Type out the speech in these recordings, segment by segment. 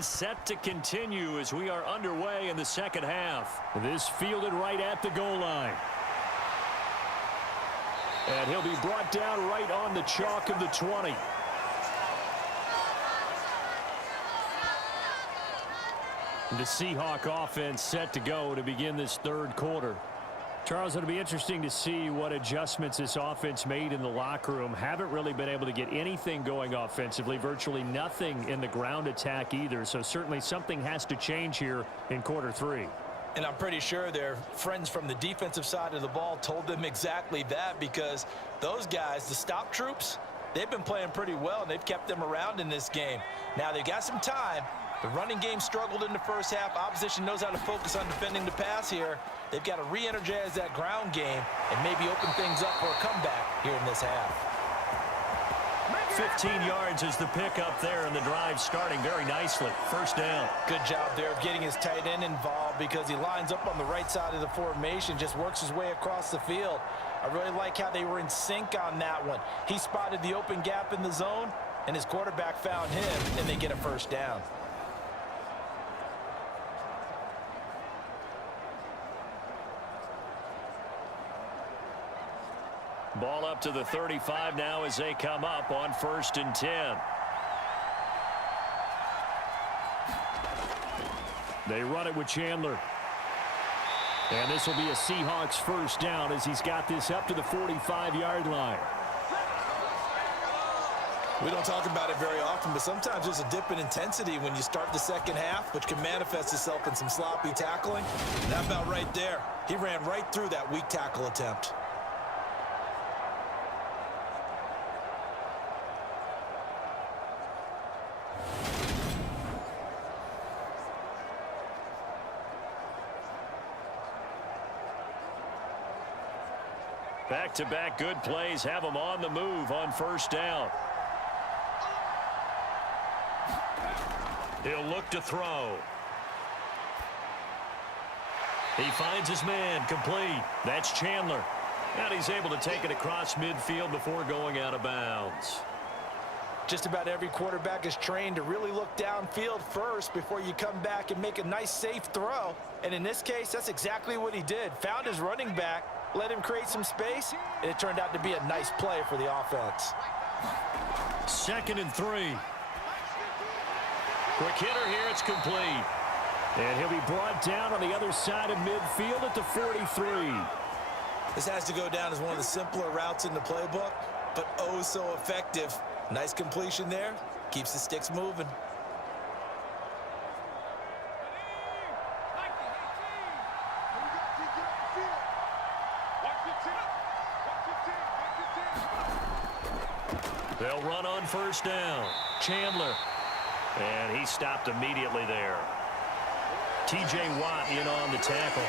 Set to continue as we are underway in the second half. This fielded right at the goal line. And he'll be brought down right on the chalk of the 20. The Seahawk offense set to go to begin this third quarter. Charles, it'll be interesting to see what adjustments this offense made in the locker room. Haven't really been able to get anything going offensively, virtually nothing in the ground attack either. So certainly something has to change here in quarter three. And I'm pretty sure their friends from the defensive side of the ball told them exactly that, because those guys, the stop troops, they've been playing pretty well, and they've kept them around in this game. Now they've got some time. The running game struggled in the first half. Opposition knows how to focus on defending the pass here. They've got to re-energize that ground game and maybe open things up for a comeback here in this half. 15 yards is the pickup there, and the drive starting very nicely. First down. Good job there of getting his tight end involved, because he lines up on the right side of the formation, just works his way across the field. I really like how they were in sync on that one. He spotted the open gap in the zone, and his quarterback found him, and they get a first down. Ball up to the 35 now as they come up on 1st and 10. They run it with Chandler. And this will be a Seahawks first down as he's got this up to the 45-yard line. We don't talk about it very often, but sometimes there's a dip in intensity when you start the second half, which can manifest itself in some sloppy tackling. And that about right there. He ran right through that weak tackle attempt. Back-to-back good plays have him on the move on first down. He'll look to throw. He finds his man, complete. That's Chandler. And he's able to take it across midfield before going out of bounds. Just about every quarterback is trained to really look downfield first before you come back and make a nice, safe throw. And in this case, that's exactly what he did. Found his running back, let him create some space, and it turned out to be a nice play for the offense. 2nd and 3. Quick hitter here, it's complete. And he'll be brought down on the other side of midfield at the 43. This has to go down as one of the simpler routes in the playbook, but oh so effective. Nice completion there. Keeps the sticks moving. They'll run on first down. Chandler. And he stopped immediately there. T.J. Watt in on the tackle.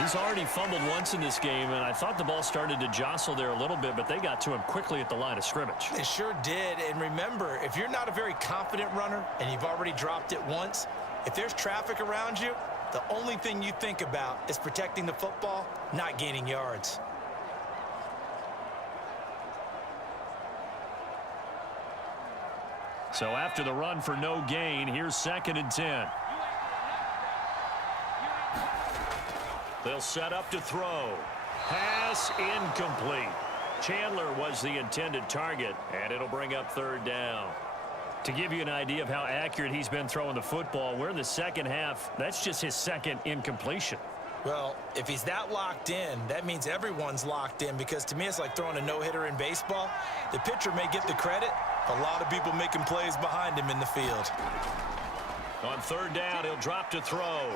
He's already fumbled once in this game, and I thought the ball started to jostle there a little bit, but they got to him quickly at the line of scrimmage. They sure did. And remember, if you're not a very confident runner and you've already dropped it once, if there's traffic around you, the only thing you think about is protecting the football, not gaining yards. So after the run for no gain, here's 2nd and 10. They'll set up to throw. Pass incomplete. Chandler was the intended target, and it'll bring up 3rd down. To give you an idea of how accurate he's been throwing the football, we're in the second half. That's just his 2nd incompletion. Well, if he's that locked in, that means everyone's locked in, because to me it's like throwing a no-hitter in baseball. The pitcher may get the credit, a lot of people making plays behind him in the field. On 3rd down, he'll drop to throw.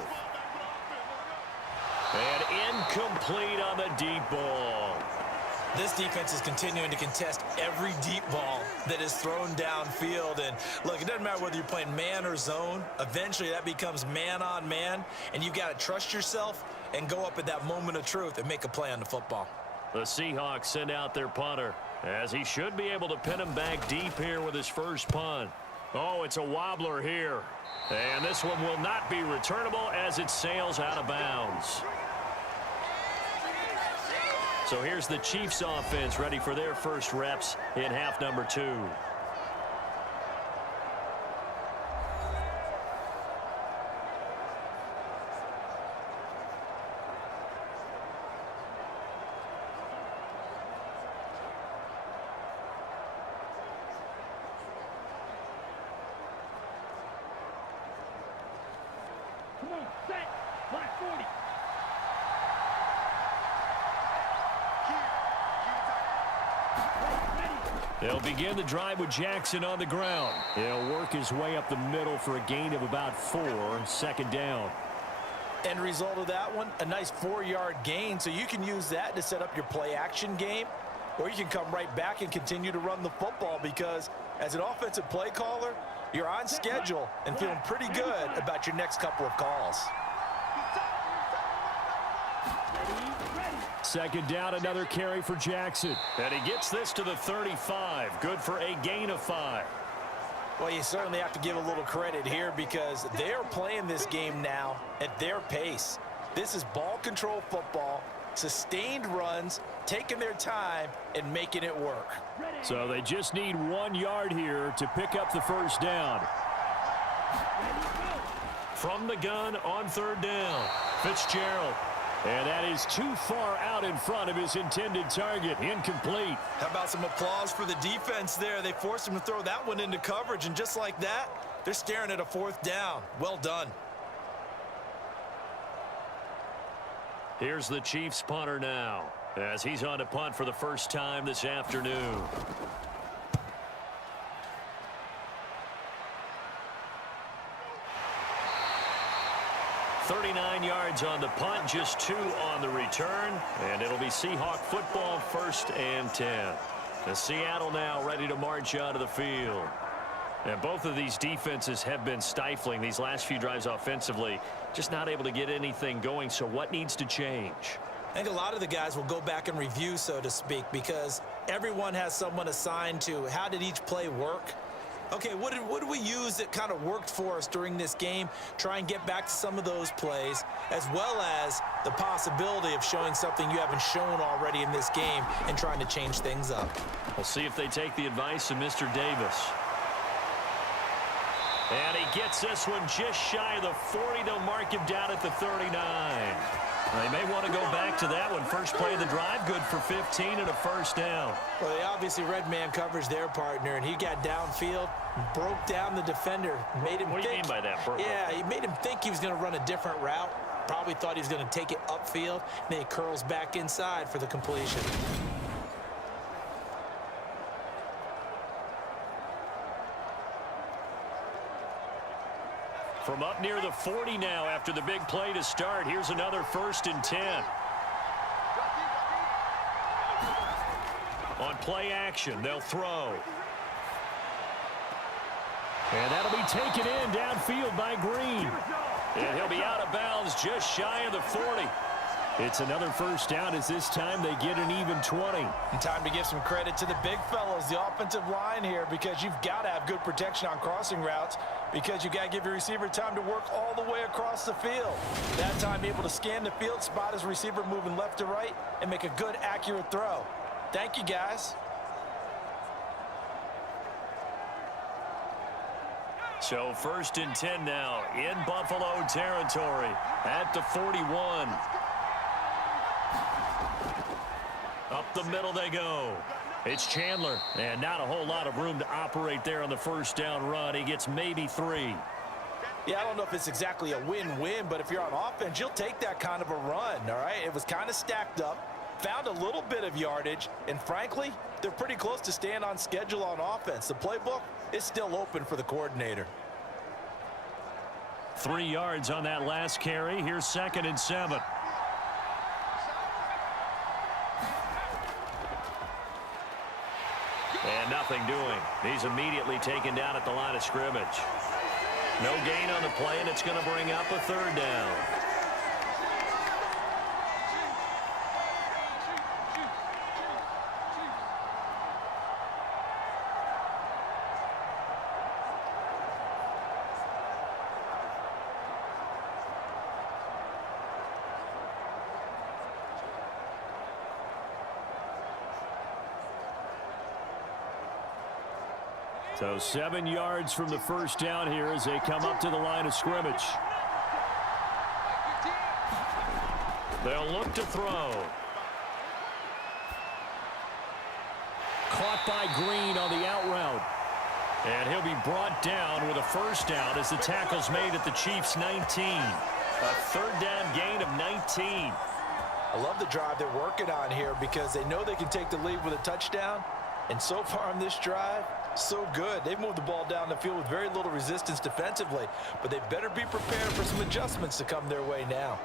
And incomplete on the deep ball. This defense is continuing to contest every deep ball that is thrown downfield. And look, it doesn't matter whether you're playing man or zone. Eventually that becomes man on man, and you've got to trust yourself and go up at that moment of truth and make a play on the football. The Seahawks send out their punter, as he should be able to pin him back deep here with his first punt. Oh, it's a wobbler here. And this one will not be returnable as it sails out of bounds. So here's the Chiefs offense ready for their first reps in half number 2. They'll begin the drive with Jackson on the ground. He'll work his way up the middle for a gain of about 4, second down. End result of that one, a nice 4-yard gain, so you can use that to set up your play-action game, or you can come right back and continue to run the football because as an offensive play caller, you're on schedule and feeling pretty good about your next couple of calls. Second down, another carry for Jackson. And he gets this to the 35. Good for a gain of 5. Well, you certainly have to give a little credit here because they're playing this game now at their pace. This is ball control football, sustained runs, taking their time and making it work. So they just need 1 yard here to pick up the first down. From the gun on third down, Fitzgerald. And that is too far out in front of his intended target. Incomplete. How about some applause for the defense there? They forced him to throw that one into coverage, and just like that, they're staring at a 4th down. Well done. Here's the Chiefs punter now, as he's on to punt for the first time this afternoon. 39 yards on the punt, just 2 on the return, and it'll be Seahawk football, 1st and 10. And Seattle now ready to march out of the field. And both of these defenses have been stifling these last few drives offensively, just not able to get anything going. So what needs to change? I think a lot of the guys will go back and review, so to speak, because everyone has someone assigned to how did each play work. Okay, what did we use that kind of worked for us during this game? Try and get back to some of those plays, as well as the possibility of showing something you haven't shown already in this game and trying to change things up. We'll see if they take the advice of Mr. Davis. And he gets this one just shy of the 40. They'll mark him down at the 39. They may want to go back to that one. First play of the drive, good for 15 and a first down. Well, they obviously red man coverage their partner, and he got downfield, broke down the defender, made him What do you mean by that? Yeah, he made him think he was going to run a different route. Probably thought he was going to take it upfield, and then he curls back inside for the completion. From up near the 40 now after the big play to start. Here's another 1st and 10. On play action, they'll throw. And that'll be taken in downfield by Green. And he'll be out of bounds just shy of the 40. It's another first down as this time they get an even 20. And time to give some credit to the big fellows, the offensive line here, because you've got to have good protection on crossing routes because you got to give your receiver time to work all the way across the field. That time able to scan the field, spot his receiver moving left to right, and make a good, accurate throw. Thank you, guys. So 1st and 10 now in Buffalo territory at the 41. Up the middle they go. It's Chandler, and not a whole lot of room to operate there on the first down run. He gets maybe 3. Yeah, I don't know if it's exactly a win-win, but if you're on offense, you'll take that kind of a run, all right? It was kind of stacked up, found a little bit of yardage, and frankly, they're pretty close to staying on schedule on offense. The playbook is still open for the coordinator. 3 yards on that last carry. Here's 2nd and 7. And nothing doing. He's immediately taken down at the line of scrimmage. No gain on the play, and it's going to bring up a 3rd down. So 7 yards from the first down here as they come up to the line of scrimmage. They'll look to throw. Caught by Green on the out route. And he'll be brought down with a first down as the tackle's made at the Chiefs' 19. A third down gain of 19. I love the drive they're working on here because they know they can take the lead with a touchdown. And so far on this drive, so good. They've moved the ball down the field with very little resistance defensively, but they better be prepared for some adjustments to come their way now.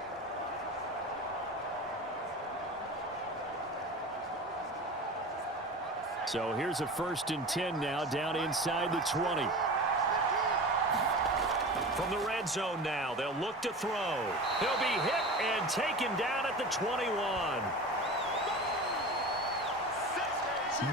So here's a 1st and 10 now, down inside the 20. From the red zone now, they'll look to throw. He'll be hit and taken down at the 21.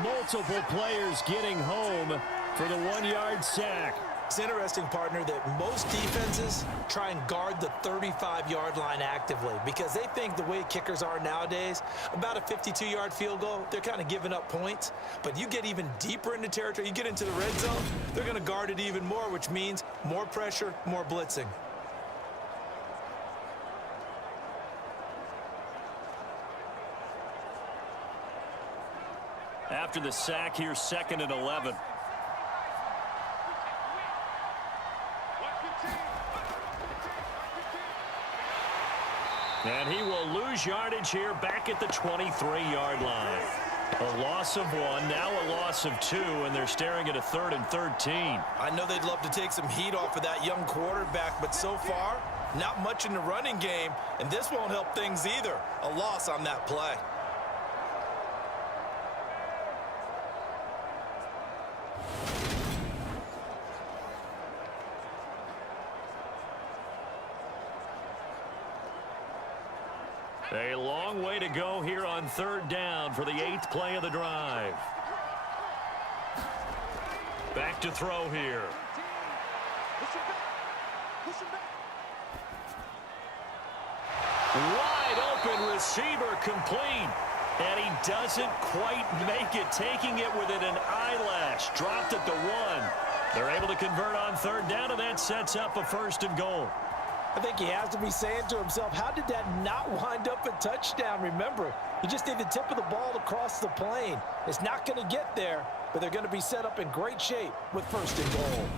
Multiple players getting home for the 1-yard sack. It's interesting, partner, that most defenses try and guard the 35-yard line actively because they think the way kickers are nowadays, about a 52-yard field goal, they're kind of giving up points. But you get even deeper into territory, you get into the red zone, they're going to guard it even more, which means more pressure, more blitzing. After the sack, here's 2nd and 11. And he will lose yardage here back at the 23-yard line. A loss of 1, now a loss of 2, and they're staring at a 3rd and 13. I know they'd love to take some heat off of that young quarterback, but so far, not much in the running game, and this won't help things either. A loss on that play. A long way to go here on 3rd down for the 8th play of the drive. Back to throw here. Wide open receiver complete. And he doesn't quite make it, taking it within an eyelash. Dropped at the 1. They're able to convert on 3rd down, and that sets up a 1st and goal. I think he has to be saying to himself, how did that not wind up a touchdown? Remember, you just need the tip of the ball across the plane. It's not going to get there, but they're going to be set up in great shape with 1st and goal.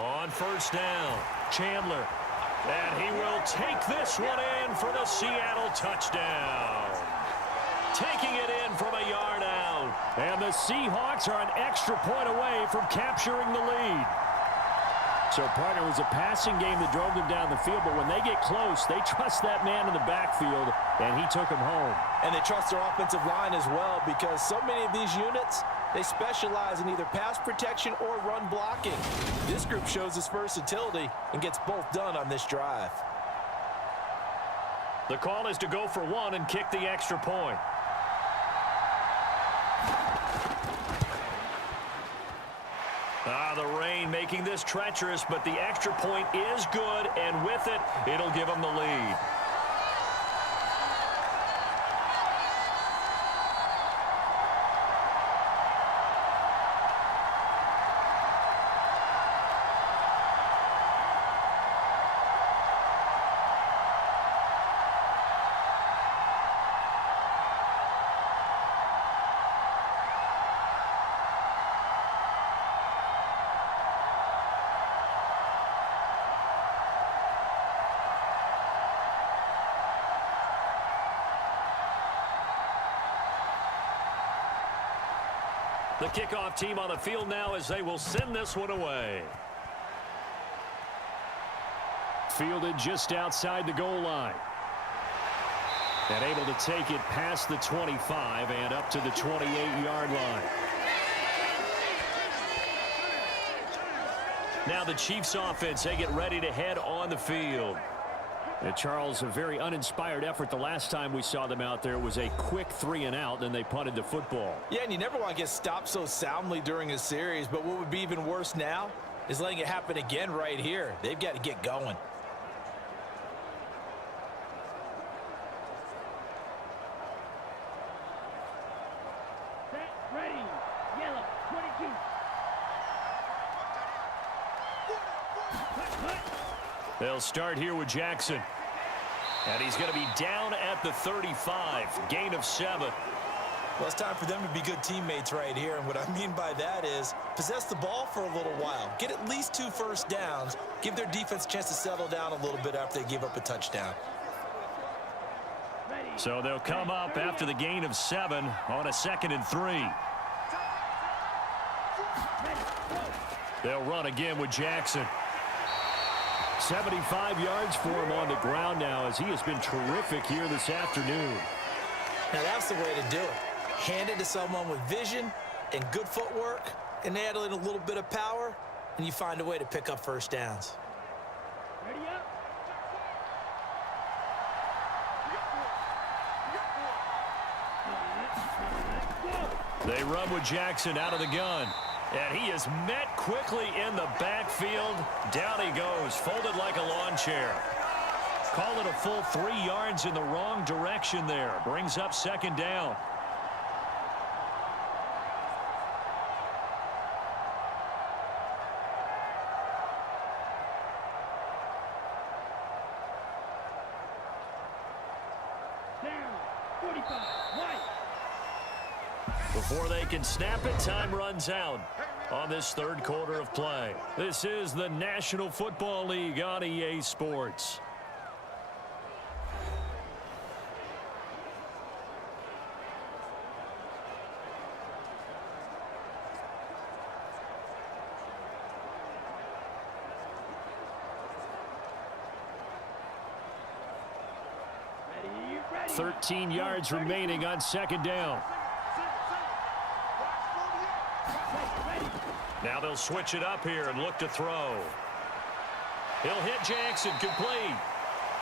On 1st down, Chandler. And he will take this one in for the Seattle touchdown. Taking it in from a yard out. And the Seahawks are an extra point away from capturing the lead. So, partner, it was a passing game that drove them down the field, but when they get close, they trust that man in the backfield, and he took him home. And they trust their offensive line as well because so many of these units, they specialize in either pass protection or run blocking. This group shows its versatility and gets both done on this drive. The call is to go for 1 and kick the extra point. The rain making this treacherous, but the extra point is good, and with it, it'll give them the lead. The kickoff team on the field now as they will send this one away. Fielded just outside the goal line. And able to take it past the 25 and up to the 28-yard line. Now the Chiefs offense, they get ready to head on the field. And Charles, a very uninspired effort the last time we saw them out there. It was a quick 3 and out, and they punted the football. Yeah, and you never want to get stopped so soundly during a series, but what would be even worse now is letting it happen again right here. They've got to get going. Ready, yellow, 22. They'll start here with Jackson. And he's going to be down at the 35. Gain of 7. Well, it's time for them to be good teammates right here. And what I mean by that is possess the ball for a little while. Get at least 2 first downs. Give their defense a chance to settle down a little bit after they give up a touchdown. So they'll come up after the gain of 7 on a 2nd and 3. They'll run again with Jackson. 75 yards for him on the ground now as he has been terrific here this afternoon. Now that's the way to do it. Hand it to someone with vision and good footwork, and add in a little bit of power, and you find a way to pick up first downs. Ready up. They run with Jackson out of the gun. And he is met quickly in the backfield. Down he goes, folded like a lawn chair. Call it a full 3 yards in the wrong direction there. Brings up 2nd down. Down. 45. White. Before they can snap it, time runs out on this 3rd quarter of play. This is the National Football League on EA Sports. Ready. 13 yards remaining on 2nd down. Now they'll switch it up here and look to throw. He'll hit Jackson, complete.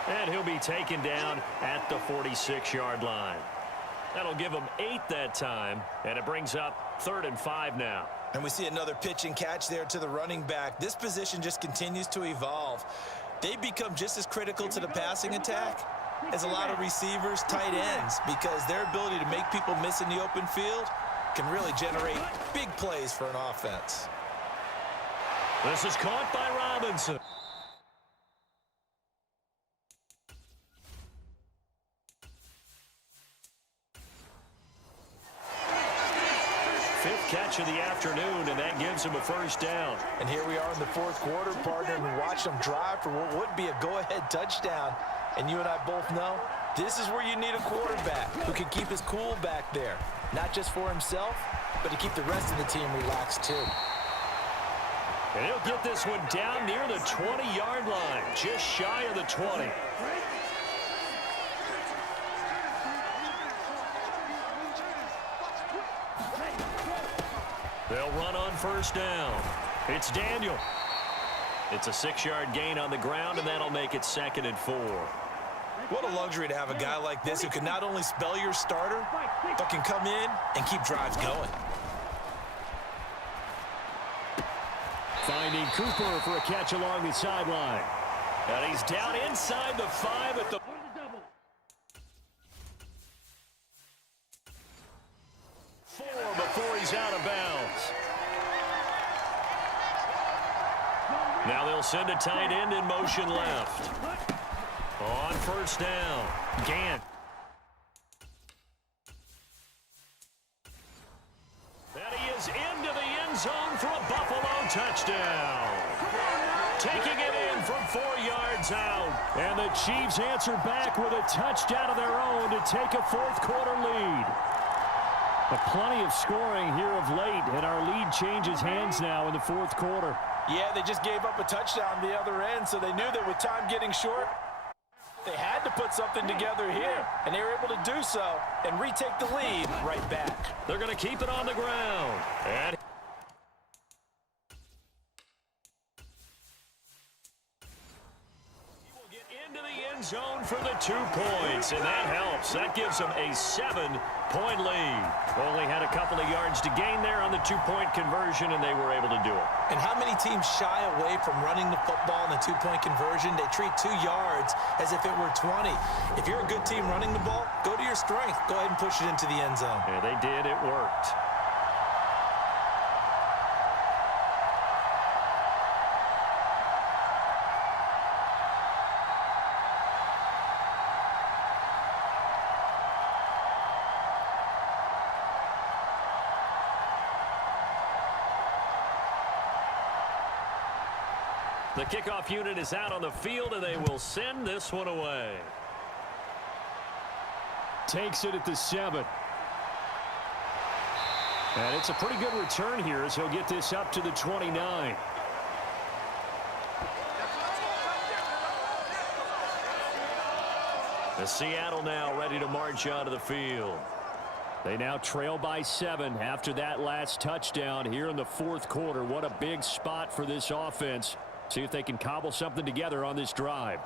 And he'll be taken down at the 46-yard line. That'll give him 8 that time, and it brings up 3rd and 5 now. And we see another pitch and catch there to the running back. This position just continues to evolve. They become just as critical to the passing attack as a lot of receivers, tight ends, because their ability to make people miss in the open field can really generate big plays for an offense. This is caught by Robinson. Fifth catch of the afternoon, and that gives him a 1st down. And here we are in the 4th quarter, partner, and watch them drive for what would be a go-ahead touchdown. And you and I both know this is where you need a quarterback who can keep his cool back there, not just for himself, but to keep the rest of the team relaxed too. And he'll get this one down near the 20-yard line, just shy of the 20. They'll run on 1st down. It's Daniel. It's a 6-yard gain on the ground, and that'll make it 2nd and 4. What a luxury to have a guy like this who can not only spell your starter, but can come in and keep drives going. Finding Cooper for a catch along the sideline. And he's down inside the 5 at the... before he's out of bounds. Now they'll send a tight end in motion left. On 1st down, Gant. And he is into the end zone for a Buffalo touchdown. Taking it in from 4 yards out. And the Chiefs answer back with a touchdown of their own to take a 4th quarter lead. Plenty of scoring here of late, and our lead changes hands now in the 4th quarter. Yeah, they just gave up a touchdown the other end, so they knew that with time getting short, they had to put something together here, and they were able to do so and retake the lead right back. They're going to keep it on the ground. And he will get into the end zone for the 2 points, and that helps. That gives them a 7-point lead. Only had a couple of yards to gain there on the 2-point conversion, and they were able to do it. And how many teams shy away from running the football in the 2-point conversion? They treat 2 yards as if it were 20. If you're a good team running the ball, go to your strength. Go ahead and push it into the end zone. Yeah, they did. It worked. The kickoff unit is out on the field, and they will send this one away. Takes it at the 7. And it's a pretty good return here as he'll get this up to the 29. The Seattle now ready to march onto the field. They now trail by 7 after that last touchdown here in the fourth quarter. What a big spot for this offense. See if they can cobble something together on this drive.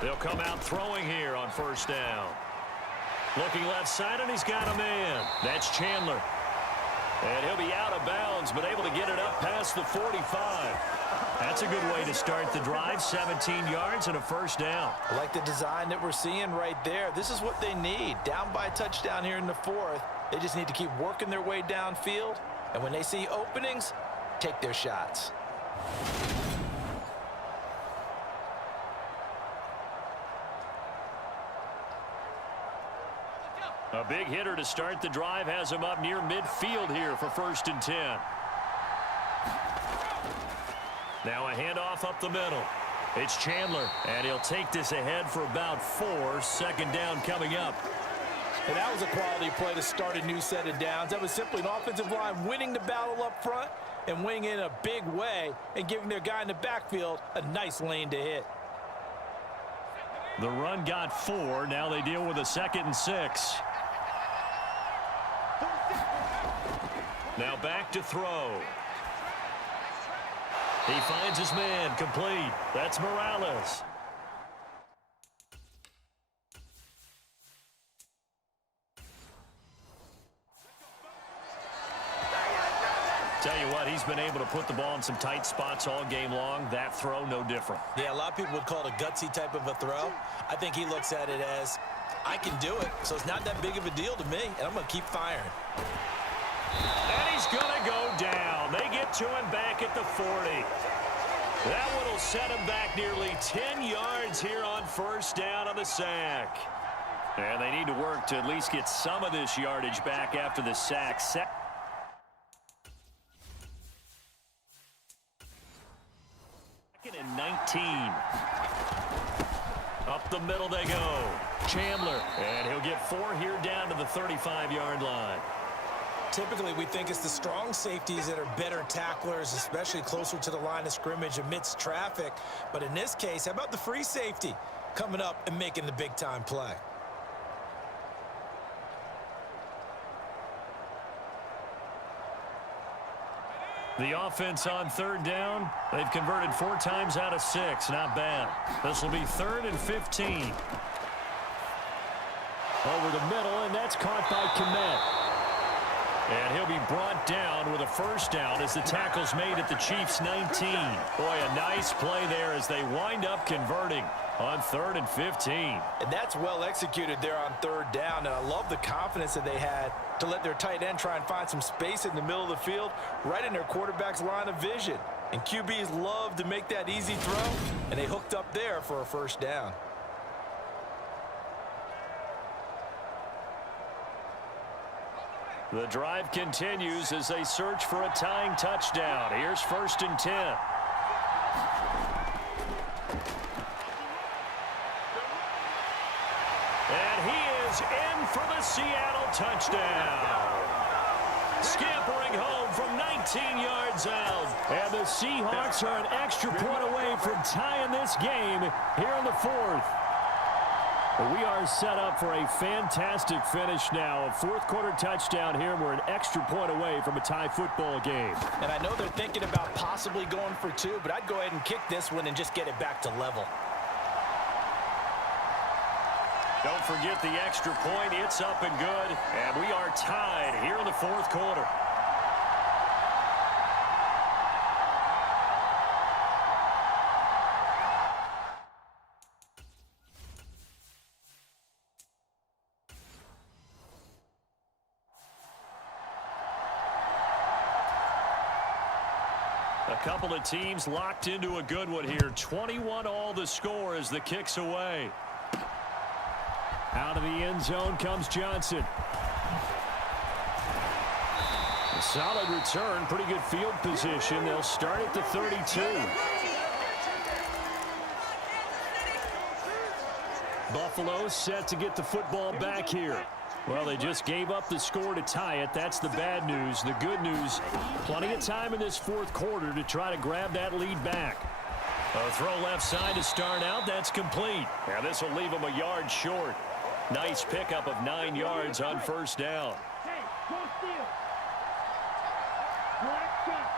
They'll come out throwing here on first down. Looking left side, and he's got a man. That's Chandler. And he'll be out of bounds, but able to get it up past the 45. That's a good way to start the drive. 17 yards and a first down. I like the design that we're seeing right there. This is what they need. Down by a touchdown here in the fourth. They just need to keep working their way downfield. And when they see openings, take their shots. A big hitter to start the drive has him up near midfield here for 1st and 10. Now a handoff up the middle. It's Chandler, and he'll take this ahead for about 4. Second down coming up. And that was a quality play to start a new set of downs. That was simply an offensive line winning the battle up front and winning in a big way and giving their guy in the backfield a nice lane to hit. The run got 4. Now they deal with a 2nd and 6. Now back to throw. He finds his man complete. That's Morales. Tell you what, he's been able to put the ball in some tight spots all game long. That throw, no different. Yeah, a lot of people would call it a gutsy type of a throw. I think he looks at it as, I can do it, so it's not that big of a deal to me, and I'm going to keep firing. And he's going to go down. They get to him back at the 40. That one will set him back nearly 10 yards here on first down on the sack. And they need to work to at least get some of this yardage back after the sack. 2nd and 19. Up the middle they go. Chandler, and he'll get 4 here down to the 35-yard line. Typically, we think it's the strong safeties that are better tacklers, especially closer to the line of scrimmage amidst traffic. But in this case, how about the free safety coming up and making the big-time play? The offense on 3rd down, they've converted 4 times out of 6. Not bad. This will be 3rd and 15. Over the middle, and that's caught by Kmet. And he'll be brought down with a first down as the tackle's made at the Chiefs' 19. Boy, a nice play there as they wind up converting on 3rd and 15. And that's well executed there on 3rd down. And I love the confidence that they had to let their tight end try and find some space in the middle of the field, right in their quarterback's line of vision. And QBs love to make that easy throw, and they hooked up there for a first down. The drive continues as they search for a tying touchdown. Here's 1st and 10. And he is in for the Seattle touchdown. Scampering home from 19 yards out. And the Seahawks are an extra point away from tying this game here in the 4th. We are set up for a fantastic finish now. A 4th quarter touchdown here. We're an extra point away from a tie football game. And I know they're thinking about possibly going for 2, but I'd go ahead and kick this one and just get it back to level. Don't forget the extra point. It's up and good. And we are tied here in the 4th quarter. Couple of teams locked into a good one here. 21 all the score as the kick's away. Out of the end zone comes Johnson. A solid return, pretty good field position. They'll start at the 32. Buffalo set to get the football back here. Well, they just gave up the score to tie it. That's the bad news. The good news, plenty of time in this fourth quarter to try to grab that lead back. A throw left side to start out. That's complete. Now this will leave them a yard short. Nice pickup of 9 yards on first down. Hey, go steal. Black shot.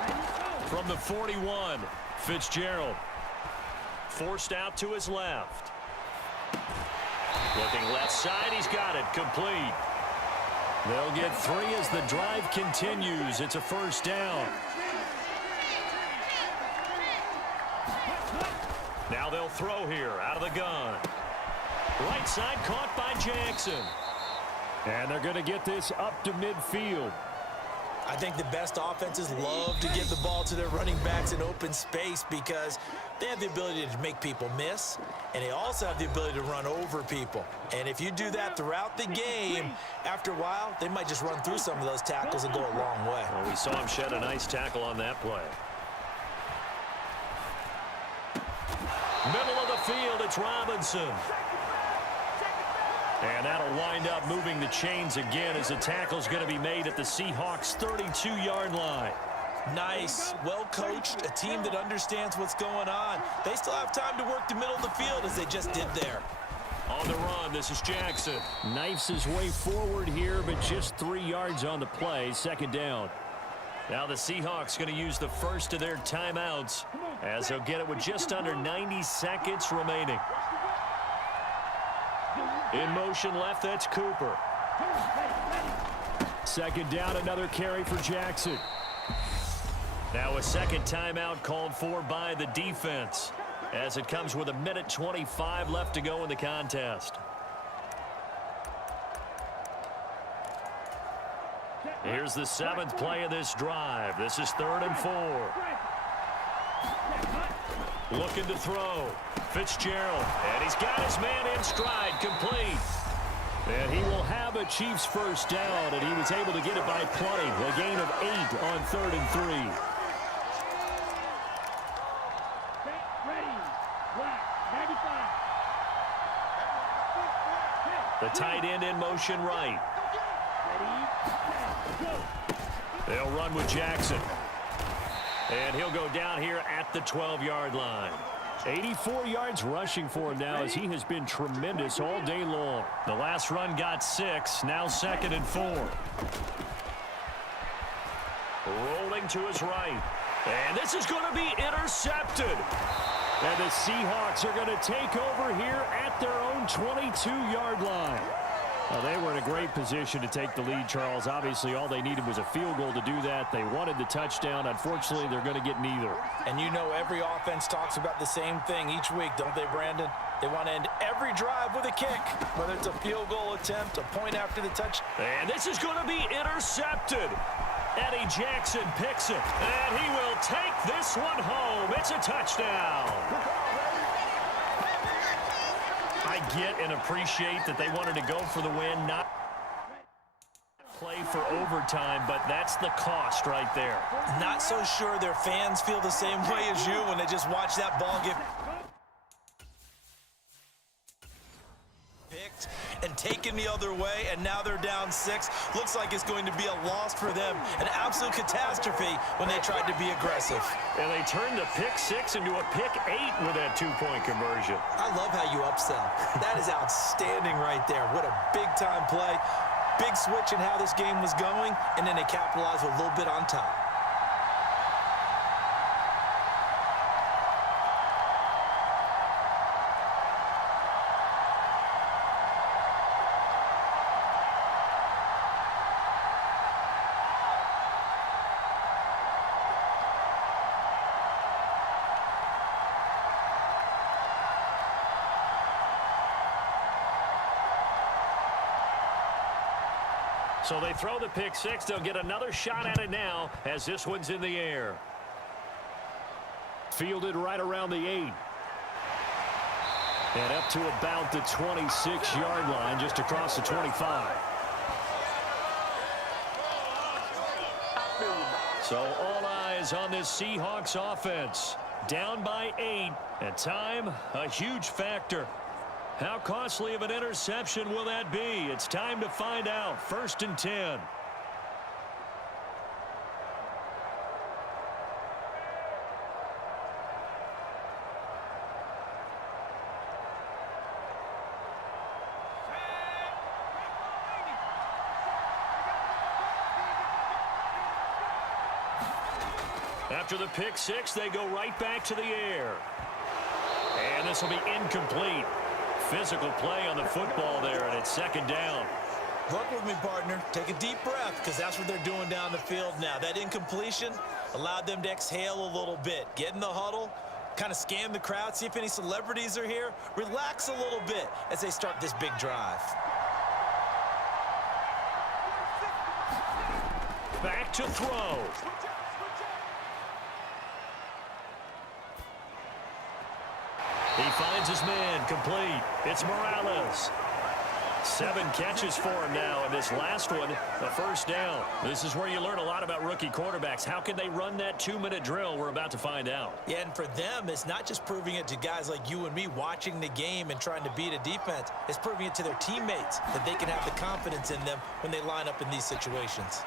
Ready to go. From the 41, Fitzgerald. Forced out to his left. Looking left side, he's got it, complete. They'll get 3 as the drive continues. It's a first down. Now they'll throw here, out of the gun. Right side caught by Jackson. And they're going to get this up to midfield. I think the best offenses love to give the ball to their running backs in open space because they have the ability to make people miss, and they also have the ability to run over people. And if you do that throughout the game, after a while, they might just run through some of those tackles and go a long way. Well, we saw him shed a nice tackle on that play. Middle of the field, it's Robinson. And that'll wind up moving the chains again as the tackle's going to be made at the Seahawks' 32-yard line. Nice, well-coached, a team that understands what's going on. They still have time to work the middle of the field as they just did there. On the run, this is Jackson. Knifes his way forward here, but just 3 yards on the play, second down. Now the Seahawks going to use the first of their timeouts as they'll get it with just under 90 seconds remaining. In motion left, that's Cooper. Second down, another carry for Jackson. Now a second timeout called for by the defense as it comes with 1:25 left to go in the contest. Here's the 7th play of this drive. This is 3rd and 4. Looking to throw. Fitzgerald. And he's got his man in stride. Complete. And he will have a Chiefs first down, and he was able to get it by plenty. A gain of 8 on 3rd and 3. Ready. Black. 95. The tight end in motion right. Ready. Go. They'll run with Jackson. And he'll go down here at the 12-yard line. 84 yards rushing for him now as he has been tremendous all day long. The last run got 6, now 2nd and 4. Rolling to his right. And this is going to be intercepted. And the Seahawks are going to take over here at their own 22-yard line. Well, they were in a great position to take the lead, Charles. Obviously, all they needed was a field goal to do that. They wanted the touchdown. Unfortunately, they're going to get neither. And you know every offense talks about the same thing each week, don't they, Brandon? They want to end every drive with a kick, whether it's a field goal attempt, a point after the touch. And this is going to be intercepted. Eddie Jackson picks it, and he will take this one home. It's a touchdown. I get and appreciate that they wanted to go for the win, not play for overtime, but that's the cost right there. Not so sure their fans feel the same way as you when they just watch that ball get picked and taken the other way, and now they're down 6. Looks like it's going to be a loss for them. An absolute catastrophe when they tried to be aggressive. And they turned the pick 6 into a pick 8 with that 2-point conversion. I love how you upsell. That is outstanding right there. What a big-time play. Big switch in how this game was going, and then they capitalized with a little bit on top. So they throw the pick six. They'll get another shot at it now as this one's in the air. Fielded right around the 8. And up to about the 26-yard line, just across the 25. So all eyes on this Seahawks offense. Down by 8. At time, a huge factor. How costly of an interception will that be? It's time to find out. 1st and 10. After the pick six, they go right back to the air. And this will be incomplete. Physical play on the football there, and it's 2nd down. Look with me, partner. Take a deep breath, because that's what they're doing down the field now. That incompletion allowed them to exhale a little bit. Get in the huddle, kind of scan the crowd, see if any celebrities are here. Relax a little bit as they start this big drive. Back to throw. He finds his man, complete. It's Morales. 7 catches for him now, and this last one, a 1st down. This is where you learn a lot about rookie quarterbacks. How can they run that 2-minute drill? We're about to find out. Yeah, and for them, it's not just proving it to guys like you and me watching the game and trying to beat a defense. It's proving it to their teammates that they can have the confidence in them when they line up in these situations.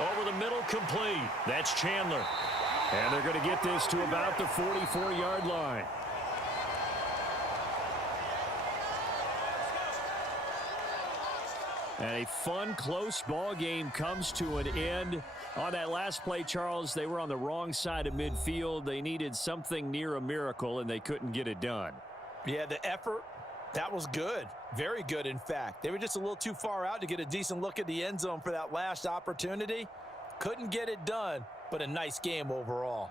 Over the middle, complete. That's Chandler. And they're going to get this to about the 44-yard line. And a fun, close ball game comes to an end. On that last play, Charles, they were on the wrong side of midfield. They needed something near a miracle, and they couldn't get it done. Yeah, the effort, that was good. Very good, in fact. They were just a little too far out to get a decent look at the end zone for that last opportunity. Couldn't get it done, but a nice game overall.